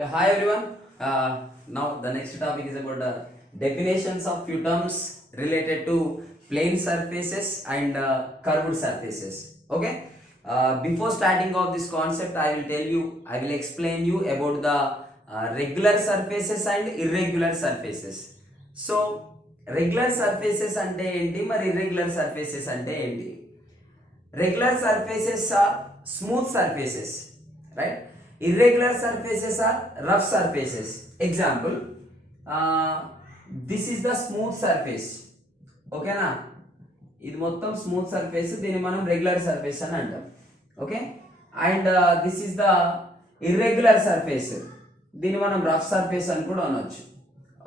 Yeah, hi everyone. Now the next topic is about the definitions of few terms related to plane surfaces and curved surfaces. Okay. Before starting of this concept, I will explain you about the regular surfaces and irregular surfaces. So, regular surfaces ante enti, మరి irregular surfaces ante enti? Regular surfaces are smooth surfaces, right? Irregular surfaces are rough surfaces. Example, this is the smooth surface. Okay na? ఇది మొత్తం smooth surface, దీన్ని మనం regular surface అని అంటాం. Okay, and this is the irregular surface, దీన్ని మనం rough surface అని కూడా అనొచ్చు.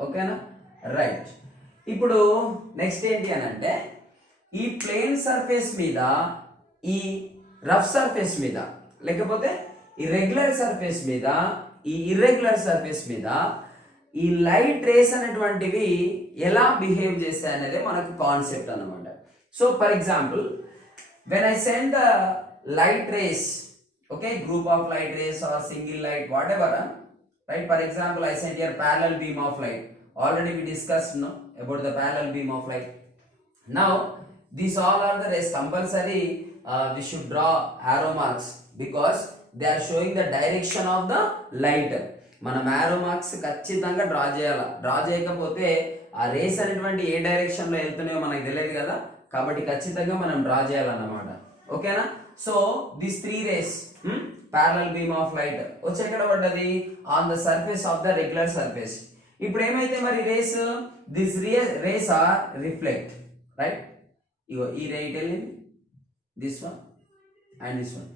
ఓకేనా, రైట్. ఇప్పుడు నెక్స్ట్ ఏంటి అని అంటే, ఈ ప్లేన్ సర్ఫేస్ మీద, ఈ రఫ్ సర్ఫేస్ మీద, లేకపోతే ఈ రెగ్యులర్ సర్ఫేస్ మీద, ఈ ఇర్రెగ్యులర్ సర్ఫేస్ మీద ఈ లైట్ రేస్ అనేటువంటివి ఎలా బిహేవ్ చేస్తాయి అనేది మనకు కాన్సెప్ట్ అన్నమాట. So for example, when I send the light rays, okay, group of light rays or single light, whatever, right? For example, I send here parallel beam of light. Already we discussed about the parallel beam of light. Now these all are the rays. Compulsory we should draw arrow marks because they are showing the direction of the light. మనం arrow marks ఖచ్చితంగా draw చేయాలి. Draw చేయకపోతే ఆ race అనేటువంటి ఏ direction లో వెళ్తున్నాయో మనకు తెలియదు కదా, కాబట్టి ఖచ్చితంగా మనం డ్రా చేయాలన్నమాట. ఓకేనా, so this three rays parallel beam of light వచ్చి ఎక్కడ పడ్డది? On the surface of the regular surface. ఇప్పుడు ఏమైతే మరి rays, this rays are reflect, right? ఇగో ఈ రే ఇట్ వెళ్ళింది, this one and this one.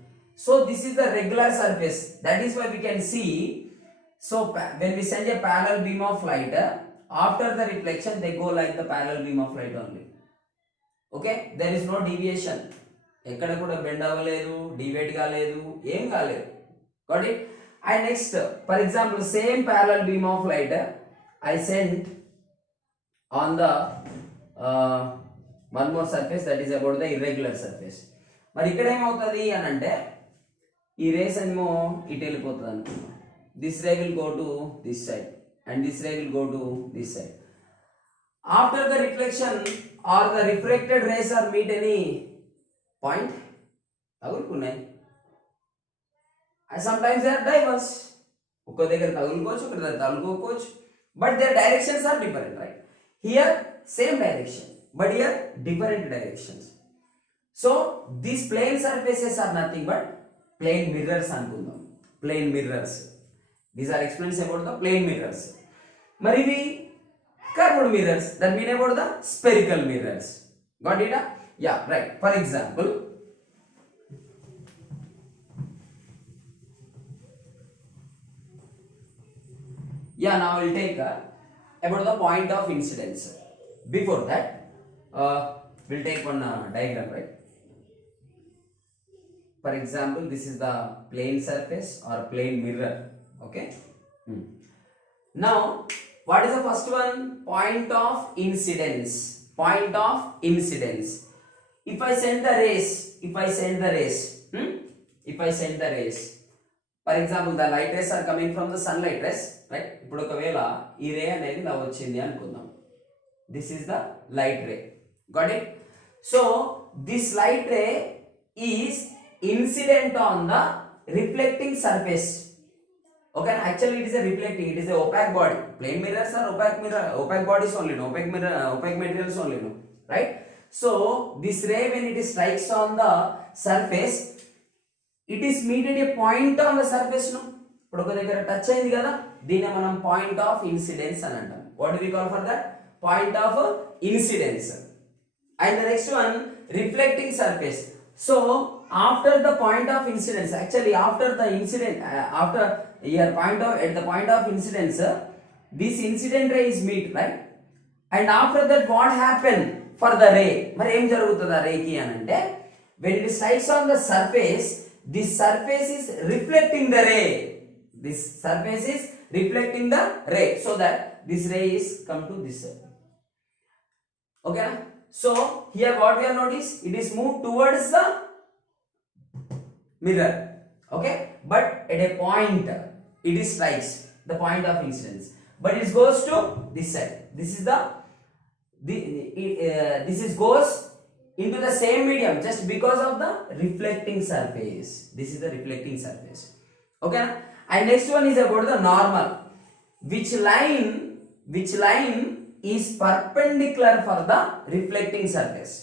So this is the regular surface. That is why we can see, so when we send a parallel beam of light, after the reflection they go like the parallel beam of light only. Okay, there is no deviation. ఎక్కడ కూడా bend అవ్వలేదు, డివేట్ కాలేదు, ఏం కాలేదు. Got it? And next, for example, same parallel beam of light I sent on the one more surface, that is about the irregular surface. మరి ఇక్కడ ఏమవుతుంది అని అంటే, ఈ రేస్ ఏమో ఇటు వెళ్ళిపోతుంది అనుకున్నాం. This ray will go to this side and this ray will go to this side. After the reflection or the refracted rays are meet any point, తగులుకున్నాయి. Sometimes they are diverse. ఒక్క దగ్గర తగులుకోవచ్చు, ఒక దగ్గర తగులుకోవచ్చు, but their directions are different, right? Here same direction, but here different directions. So these plane surfaces are nothing but plane mirrors అనుకుందాం. Plane mirrors. These are explains about the plane mirrors. మరి ఇవి curved mirrors, that mean about the spherical mirrors. Got it? Yeah, right. For example, yeah, now we'll take about the point of incidence. Before that, we'll take one diagram, right? For example, this is the plane surface or plane mirror. Okay. Now, what is the first one? Point of incidence. Point of incidence. If I send the rays, for example, the light rays are coming from the sunlight rays, right? ఇప్పుడు ఒకవేళ ఈ రే అనేది ఇలా వచ్చింది అనుకుందాం. This is the light ray. Got it? So this light ray is incident on the reflecting surface. Okay, actually it is a reflecting, it is a opaque body. Plane mirrors are opaque bodies only, no opaque materials only, no, right? So this ray, when it strikes on the surface, it is meeting a point on the surface, no? ఇప్పుడు ఒక దగ్గర touch అయింది కదా, దీన్ని మనం point of incidence అని అంటాం. What do we call for that? Point of incidence. And the next one, reflecting surface. So after the point of incidence, actually after the incident, after your point of, at the point of incidence, this incident ray is meet, right? And after that what happened for the ray? మరి ఏం జరుగుతుంది ఆ రేకి అని అంటే, when it strikes on the surface, this surface is reflecting the ray. This surface is reflecting the ray, so that this ray is come to this side. Okay, so here what we have noticed, it is moved towards the mirror. Okay, but at a point it is strikes the point of incidence, but it goes to this side. This is this is goes into the same medium just because of the reflecting surface. This is the reflecting surface. Okay, and next one is about the normal. Which line is perpendicular for the reflecting surface?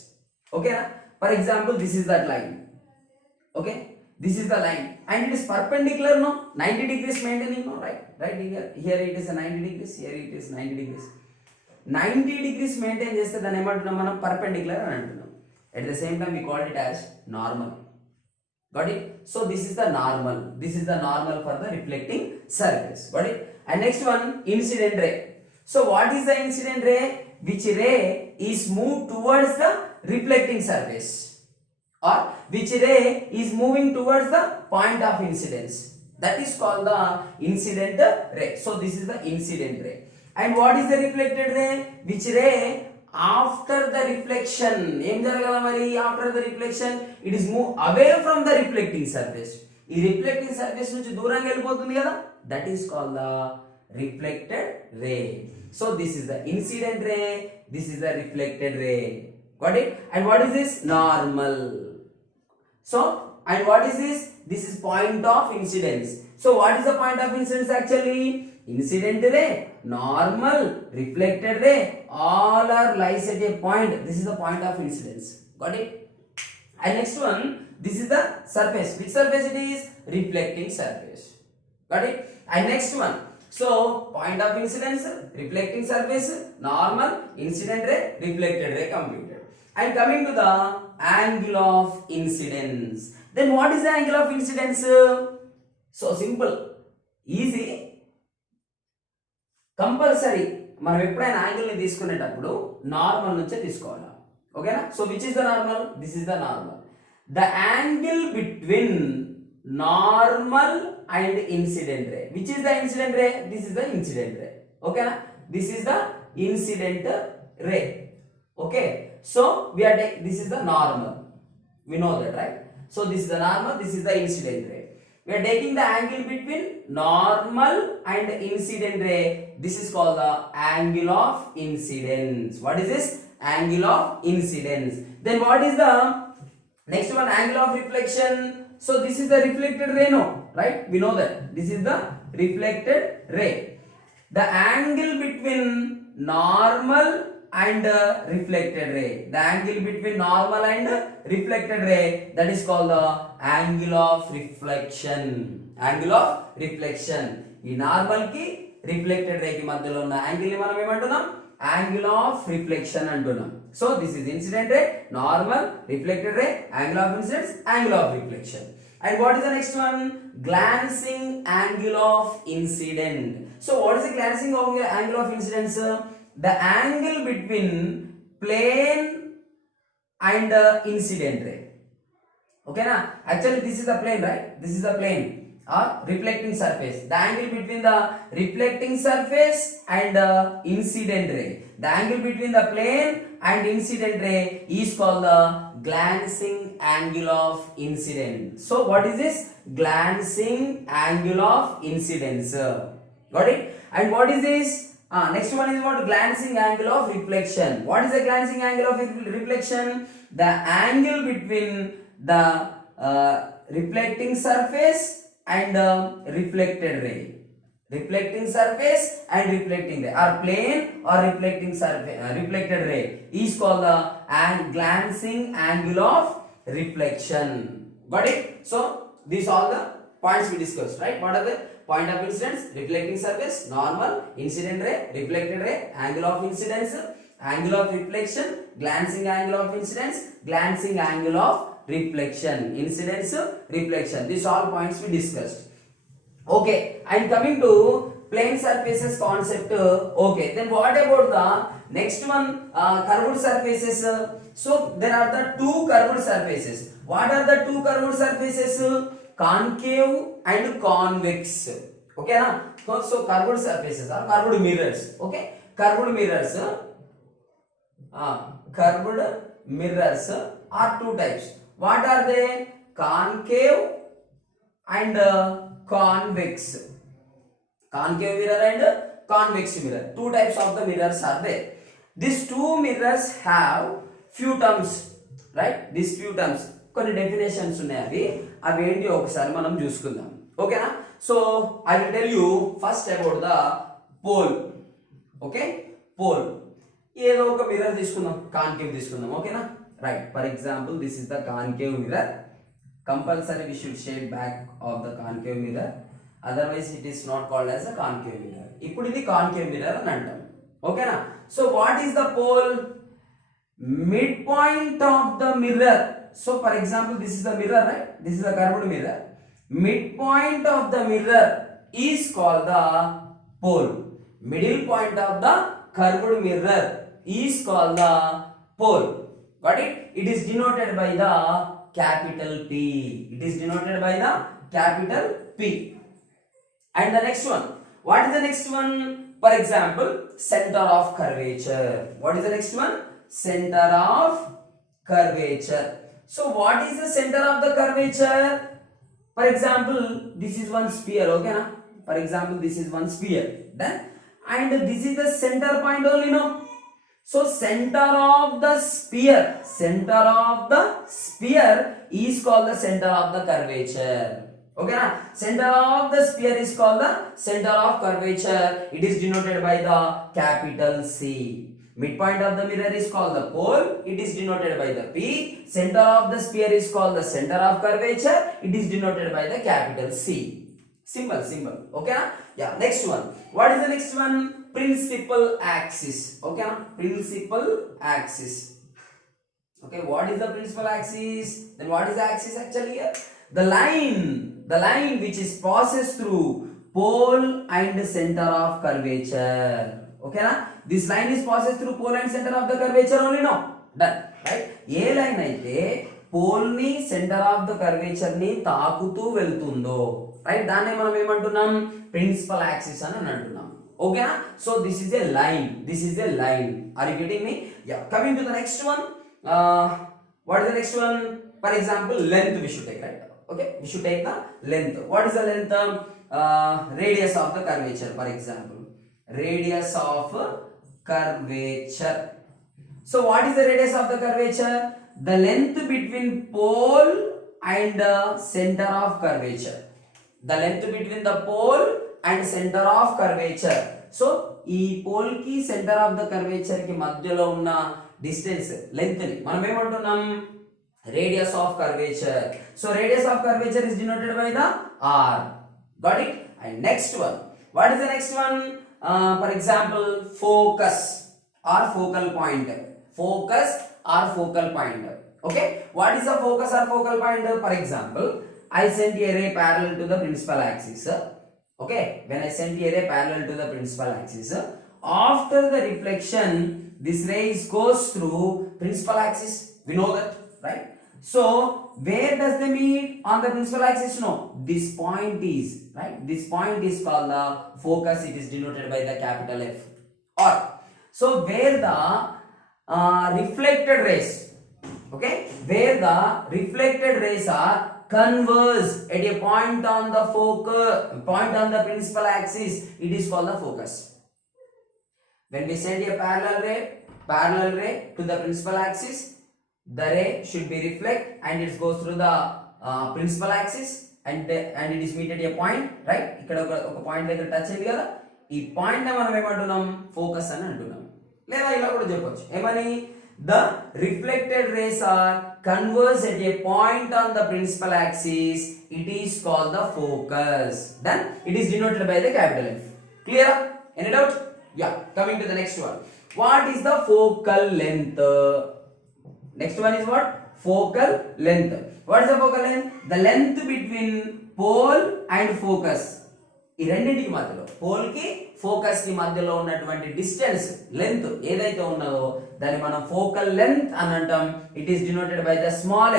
Okay, for example, this is that line. Okay, this is the line and it is perpendicular, no, 90 degrees maintaining, no, right here it is a 90 degrees, here it is 90 degrees. 90 degrees maintain చేస్తే దాన్ని ఏమంటున్నాం మనం? perpendicular అని అంటున్నాం. At the same time we called it as normal. Got it? So this is the normal. This is the normal for the reflecting surface. Got it? And next one, incident ray. So what is the incident ray? Which ray is moved towards the reflecting surface, or which ray is moving towards the point of incidence. That is called the incident ray. So this is the incident ray. And what is the reflected ray? Which ray after the reflection, em jaragala mari after the reflection, it is move away from the reflecting surface. ఈ reflecting surface నుంచి దూరంగా వెళ్ళిపోతుంది కదా, that is called the reflected ray. So this is the incident ray, this is the reflected ray. Got it? And what is this? Normal. So, and what is this? This is point of incidence. So what is the point of incidence actually? Incident ray, normal, reflected ray, all are lies at a point. This is the point of incidence. Got it? And next one, this is the surface. Which surface it is? Reflecting surface. Got it? And next one, so point of incidence, reflecting surface, normal, incident ray, reflected ray, completed. And coming to the angle of incidence. Then what is the angle of incidence? So simple, easy. Compulsory మనం ఎప్పుడైనా angle ని తీసుకునేటప్పుడు normal నుంచే తీసుకోవాలి. ఓకేనా? So which is the normal? This is the normal. The angle between normal and incident ray. Which is the incident ray? This is the incident ray. ఓకేనా? This is the incident ray. Okay, so we are this is the normal. We know that, right? So this is the normal, this is the incident ray. We are taking the angle between normal and incident ray. This is called the angle of incidence. What is this? Angle of incidence. Then what is the next one? Angle of reflection. So this is the reflected ray, no, right? We know that this is the reflected ray. The angle between normal and reflected ray. The angle between normal and reflected ray, that is called the angle of reflection. Angle of reflection. ఈ normal కి reflected రే కి మధ్యలో ఉన్న angle ని మనం ఏమంటున్నాం? Angle of reflection అంటున్నాం. So this is incident ray, normal, reflected ray, angle of incidence, angle of reflection. And what is the next one? Glancing angle of incident. So what is the glancing angle of incidence? The angle between plane and incident ray. Okay na? Actually this is the plane, right? This is the plane or reflecting surface. The angle between the reflecting surface and incident ray. The angle between the plane and incident ray is called the glancing angle of incident. So what is this? Glancing angle of incidence. Got it? And what is this? Next one is what? Glancing angle of reflection. What is the glancing angle of reflection? The angle between the reflecting surface and reflected ray. Reflecting surface and reflecting ray, or plane or reflecting surface, reflected ray is called the glancing angle of reflection. Got it? So these all the points we discussed, right? What are the point of incidence? Reflecting surface, normal, incident ray, reflected ray, angle of incidence, angle of reflection, glancing angle of incidence, glancing angle of reflection, incidence, reflection. These all points we discussed. Okay, and coming to plane surfaces concept. Okay, then what about the next one? Curved surfaces. So there are the two curved surfaces. What are the two curved surfaces? Concave and convex. Okay na? So curved surfaces are curved mirrors. Okay, curved mirrors. Curved mirrors are two types. What are they? Concave and convex. concave mirror and convex mirror. Two types of the mirrors are there. These two mirrors have few terms, right? These few terms కొన్ని definitions ఉన్నాయి, అవి ఏంటి ఒకసారి మనం చూసుకుందాం. ఓకేనా? So I will tell you first about the pole. Okay, pole. ఏదో ఒక మిర్రర్ తీసుకుందాం, కాన్కేవ్ తీసుకుందాం. ఓకేనా? Right. For example this is the concave mirror. Compulsory we should shade back of the concave mirror, otherwise it is not called as a concave mirror. ఇప్పుడు ఇది concave mirror అని అంటాం. ఓకేనా? So what is the pole? Mid point of the mirror. So for example, this is the mirror, right? This is the curved mirror. Midpoint of the mirror is called the pole. Middle point of the curved mirror is called the pole. Got it? It is denoted by the capital P. It is denoted by the capital P. And the next one. What is the next one? For example, center of curvature. What is the next one? Center of curvature. So what is the center of the curvature? For example, this is one sphere, okay na? For example, this is one sphere. Then, and this is the center point only, no? So center of the sphere is called the center of the curvature. Okay na? Center of the sphere is called the center of curvature. It is denoted by the capital C. Midpoint of the mirror is called the pole. It is denoted by the P. Center of the sphere is called the center of curvature. It is denoted by the capital C. Simple. Okay? Yeah. Next one. What is the next one? Principal axis. Okay? Principal axis. Okay. What is the principal axis? Then what is the axis actually here? The line which is passes through pole and center of curvature. Okay na? This line is passes through pole and center of the curvature only, no? Done. Right? A line అయితే pole ని centre of the curvature ని తాకుతూ వెళ్తుందో, right, దాన్నే మనం ఏమంటున్నాం? Principal axis అని అంటున్నాం. ఓకేనా? So this is a line. Are you getting me? Yeah. Coming to the next one. What is the next one? For example length we should take, right? Okay, we should take the length. What is the length? Radius of the curvature. For example, radius of curvature. So what is the radius of the curvature? The length between pole and center of curvature. The length between the pole and center of curvature. So ఈ pole కి centre of the curvature కి మధ్యలో ఉన్న distance, length ని మనం ఏమంటున్నాం? Radius of curvature. So radius of curvature is denoted by the r. Got it? And next one. What is the next one? For example, focus or focal point. Okay, what is the focus or focal point? For example, I sent a ray parallel to the principal axis. Okay, when I sent a ray parallel to the principal axis, after the reflection, this ray goes through principal axis. We know that, right? So where does they meet? On the principal axis? No, this point is, right? This point is called the focus. It is denoted by the capital F. Or so where the reflected rays, okay, where the reflected rays are converge at a point on the principal axis, it is called the focus. When we send a parallel ray to the principal axis, the ray should be reflect and it goes through the principal axis and it is meet at a point, right? ఇక్కడ ఒక point దగ్గర touch అయింది కదా, ఈ point ని మనం ఏమంటున్నాం? Focus అని అంటున్నాం. లేదా ఇలా కూడా చెప్పొచ్చు, ఏమని? the reflected rays are converged at a point on the principal axis, it is called the focus. Then it is denoted by the capital F. Clear? Any doubt? Yeah. Coming to the next one. What is the focal length? Next one is what? Focal length. What is the focal length? The length between pole and focus. ఈ రెండింటికి మధ్యలో, pole కి focus కి మధ్యలో ఉన్నటువంటి distance, length ఏదైతే ఉన్నదో దాన్ని మనం ఫోకల్ లెంత్ అని అంటాం. It is denoted by the small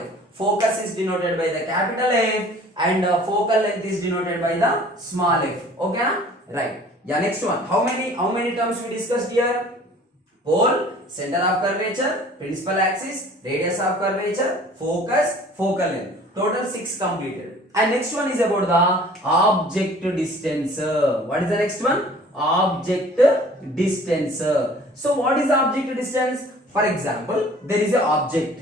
F. Focus is denoted by the capital F and focal length is denoted by the small f. Okay, right? Yeah. Next one. How many terms we discussed here? Pole, center of curvature, principal axis, radius of curvature, focus, focal length. Total 6 completed. And next one is about the object distance. What is the next one? Object distance. So what is the object distance? For example, there is an object,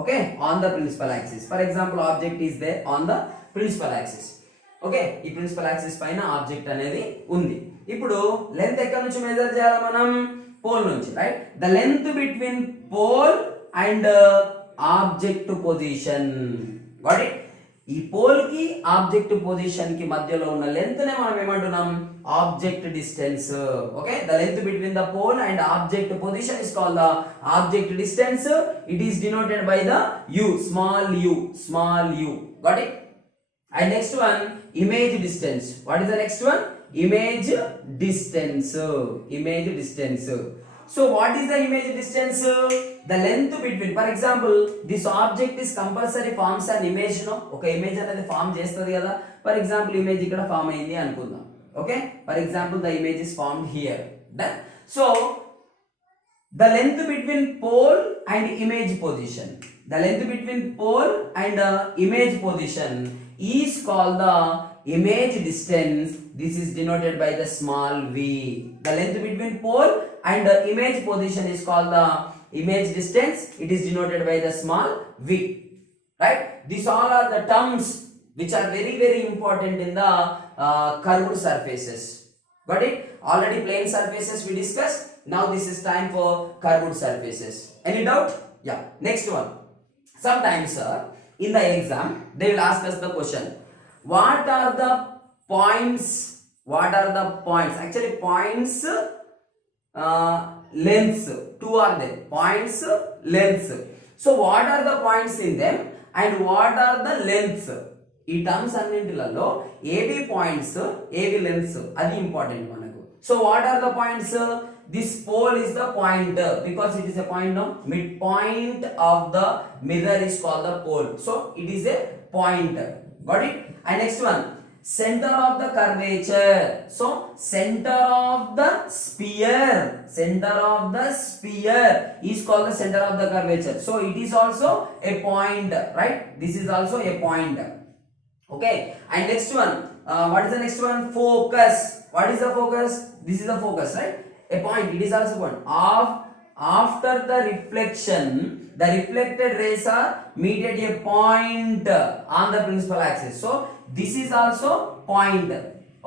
okay, on the principal axis. For example, object is there on the principal axis. Okay, ఈ principal axis పైన object అనేది ఉంది. ఇప్పుడు length ఎక్కడ నుంచి measure చేయాలి మనం? Pole నుంచి, right? The length between pole and object position. Got it? ఈ పోల్ కి ఆబ్జెక్ట్ పొజిషన్ కి మధ్యలో ఉన్న లెంత్ నే మనం ఏమంటున్నాం? Object distance. Okay, the length between the pole and object position is called the object distance. It is denoted by the u, small u. Got it? And next one, image distance. What is the next one? Image distance. Image distance. So what is the image distance? The length between, for example, this object is compulsory forms an image, no? Okay, image అనేది form చేస్తది కదా. For example, image ఇక్కడ form అయింది అనుకుందాం. Okay, for example, the image is formed here. Done. So the length between pole and image position. The length between pole and image position is called the image distance. This is denoted by the small v. The length between pole and image position is called the image distance. It is denoted by the small v. Right? These all are the terms which are very important in the curved surfaces. Got it? Already plane surfaces we discussed. Now this is time for curved surfaces. Any doubt? Yeah. Next one. Sometimes in the exam they will ask us the question, what are the points? Actually points, lengths, two are there. Points, lengths. So what are the points in them and what are the lengths? ఈ terms అన్నింటిలలో ఏవి points ఏవి lengths అది important మనకు. So what are the points? This pole is the point because it is a point, no? Midpoint of the mirror is called the pole. So it is a point. Got it? And next one, center of the curvature. So center of the sphere is called the center of the curvature. So it is also a point, right? This is also a point. Okay. And next one, what is the next one? Focus. What is the focus? This is the focus, right? A point. It is also one. After the reflection, the reflected rays are meet at a point on the principal axis. So this is also point.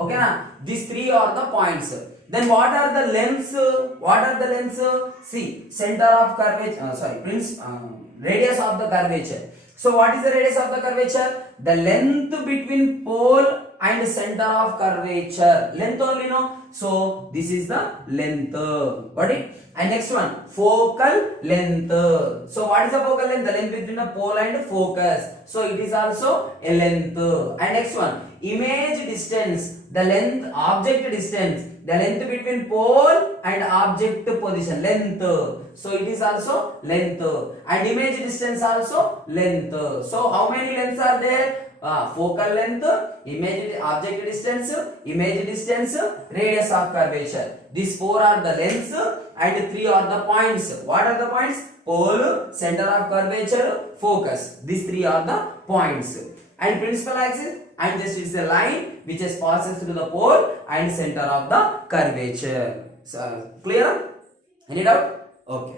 Okay na? These three are the points. Then what are the lengths? See, center of curvature. Radius of the curvature. So what is the radius of the curvature? The length between pole and center of curvature. Length only, no? So this is the length. Got it? And next one, focal length. So what is the focal length? The length between the pole and focus. So it is also a length. And next one, image distance. The length, object distance. The length between pole and object position. Length. So it is also length. And image distance also length. So how many lengths are there? Focal length, object distance, image distance, radius of curvature. These four are the lengths and three are the points. What are the points? Pole, center of curvature, focus. These three are the points. And principal axis, and just it's a line which just passes through the pole and center of the curvature. So clear? Any doubt? Okay.